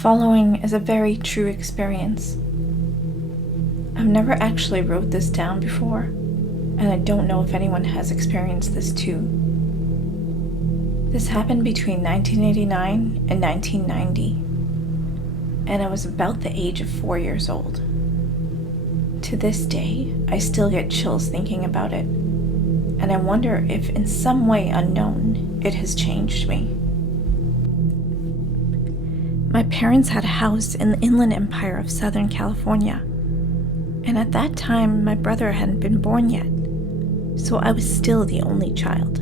following is a very true experience. I've never actually wrote this down before, and I don't know if anyone has experienced this too. This happened between 1989 and 1990, and I was about the age of 4 years old. To this day, I still get chills thinking about it, and I wonder if in some way unknown, it has changed me. My parents had a house in the Inland Empire of Southern California, and at that time my brother hadn't been born yet, so I was still the only child.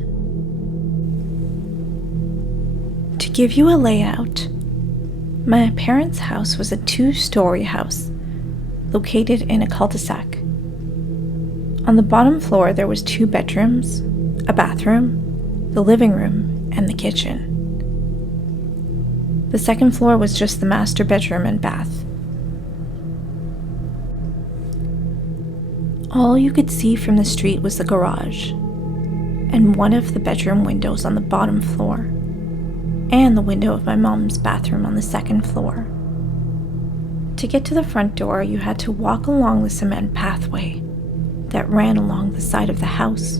To give you a layout, my parents' house was a 2-story house located in a cul-de-sac. On the bottom floor there was 2 bedrooms, a bathroom, the living room, and the kitchen. The second floor was just the master bedroom and bath. All you could see from the street was the garage, and one of the bedroom windows on the bottom floor, and the window of my mom's bathroom on the second floor. To get to the front door, you had to walk along the cement pathway that ran along the side of the house.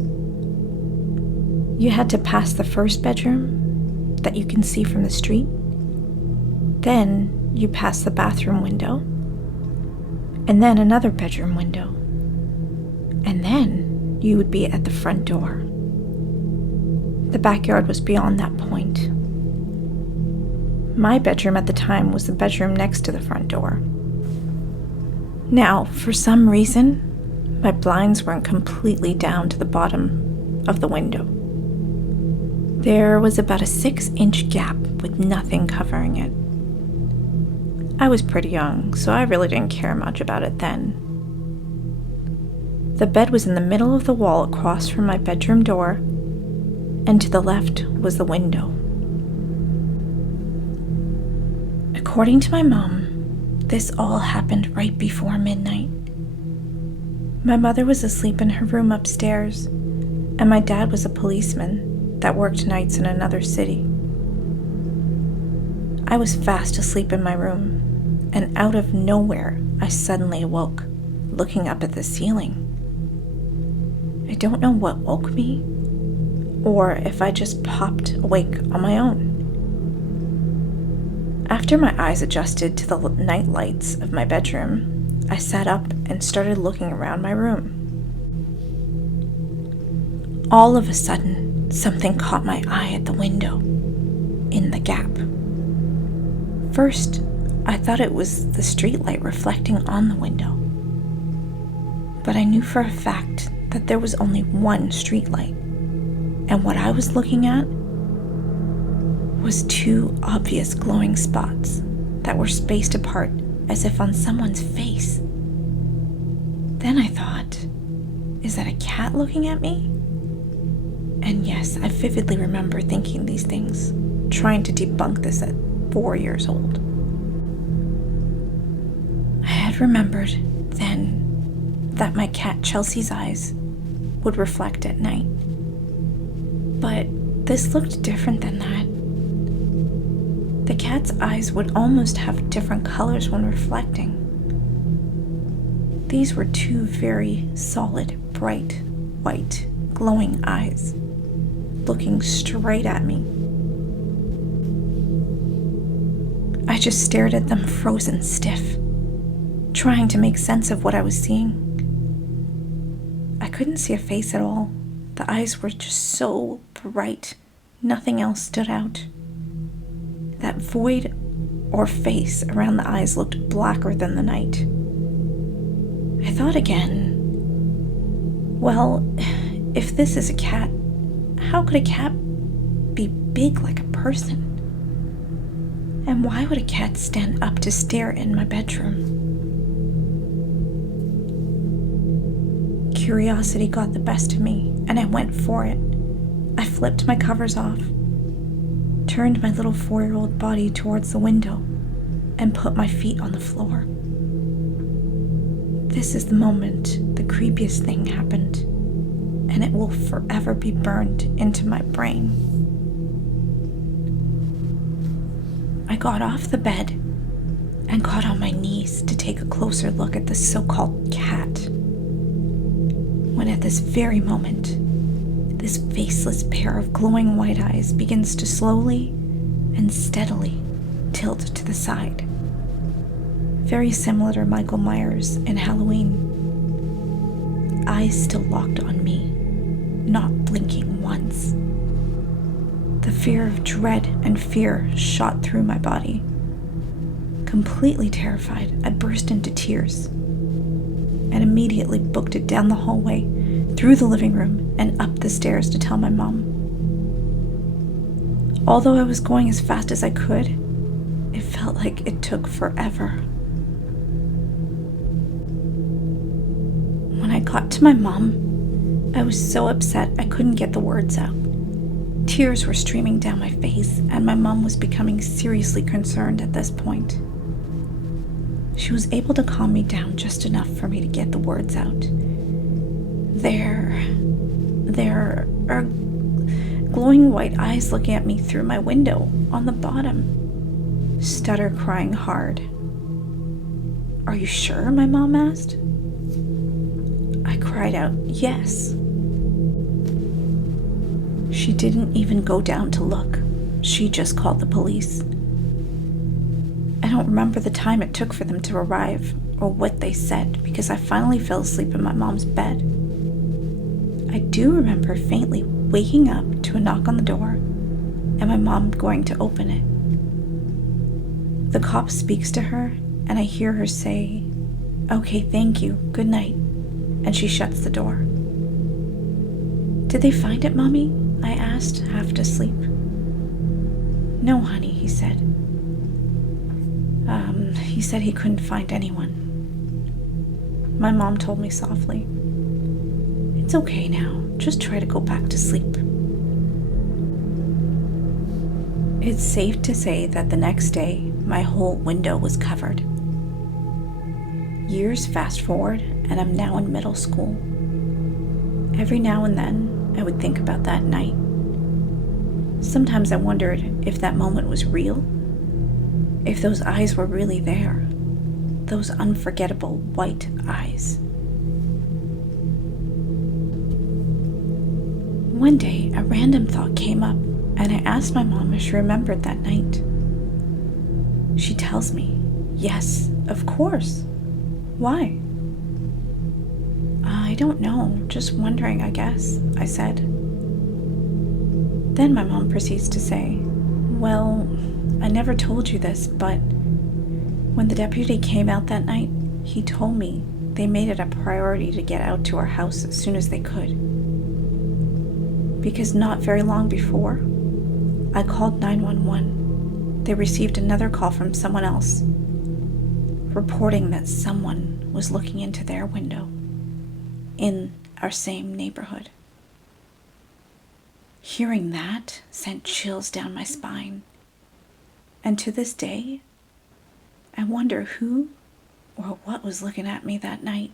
You had to pass the first bedroom that you can see from the street. Then you pass the bathroom window, and then another bedroom window, and then you would be at the front door. The backyard was beyond that point. My bedroom at the time was the bedroom next to the front door. Now, for some reason, my blinds weren't completely down to the bottom of the window. There was about a 6-inch gap with nothing covering it. I was pretty young, so I really didn't care much about it then. The bed was in the middle of the wall across from my bedroom door, and to the left was the window. According to my mom, this all happened right before midnight. My mother was asleep in her room upstairs, and my dad was a policeman that worked nights in another city. I was fast asleep in my room, and out of nowhere, I suddenly awoke, looking up at the ceiling. I don't know what woke me, or if I just popped awake on my own. After my eyes adjusted to the night lights of my bedroom, I sat up and started looking around my room. All of a sudden, something caught my eye at the window, in the gap. First, I thought it was the streetlight reflecting on the window. But I knew for a fact that there was only one streetlight, and what I was looking at was 2 obvious glowing spots that were spaced apart as if on someone's face. Then I thought, is that a cat looking at me? And yes, I vividly remember thinking these things, trying to debunk this at 4 years old. I had remembered then that my cat Chelsea's eyes would reflect at night. But this looked different than that. The cat's eyes would almost have different colors when reflecting. These were 2 very solid, bright, white, glowing eyes, looking straight at me. I just stared at them frozen stiff, trying to make sense of what I was seeing. I couldn't see a face at all. The eyes were just so bright, nothing else stood out. That void or face around the eyes looked blacker than the night. I thought again, well, if this is a cat, how could a cat be big like a person? And why would a cat stand up to stare in my bedroom? Curiosity got the best of me, and I went for it. I flipped my covers off, turned my little 4-year-old body towards the window, and put my feet on the floor. This is the moment the creepiest thing happened, and it will forever be burned into my brain. I got off the bed and got on my knees to take a closer look at the so-called cat. When at this very moment, this faceless pair of glowing white eyes begins to slowly and steadily tilt to the side. Very similar to Michael Myers in Halloween. Eyes still locked on me, not blinking once. The fear of dread and fear shot through my body. Completely terrified, I burst into tears and immediately booked it down the hallway, through the living room, and up the stairs to tell my mom. Although I was going as fast as I could, it felt like it took forever. When I got to my mom, I was so upset I couldn't get the words out. Tears were streaming down my face, and my mom was becoming seriously concerned at this point. She was able to calm me down just enough for me to get the words out. There are glowing white eyes looking at me through my window on the bottom. Stutter, crying hard. "Are you sure?" my mom asked. I cried out, "Yes." She didn't even go down to look. She just called the police. I don't remember the time it took for them to arrive or what they said because I finally fell asleep in my mom's bed. I do remember faintly waking up to a knock on the door and my mom going to open it. The cop speaks to her and I hear her say, "Okay, thank you, good night," and she shuts the door. "Did they find it, Mommy?" I asked, half asleep. "No, honey," he said. He said he couldn't find anyone. My mom told me softly, "It's okay now, just try to go back to sleep." It's safe to say that the next day, my whole window was covered. Years fast forward, and I'm now in middle school. Every now and then, I would think about that night. Sometimes I wondered if that moment was real, if those eyes were really there, those unforgettable white eyes. One day, a random thought came up, and I asked my mom if she remembered that night. She tells me, "Yes, of course. Why?" "I don't know, just wondering, I guess," I said. Then my mom proceeds to say, "Well, I never told you this, but when the deputy came out that night, he told me they made it a priority to get out to our house as soon as they could. Because not very long before, I called 911. They received another call from someone else, reporting that someone was looking into their window in our same neighborhood." Hearing that sent chills down my spine. And to this day, I wonder who or what was looking at me that night.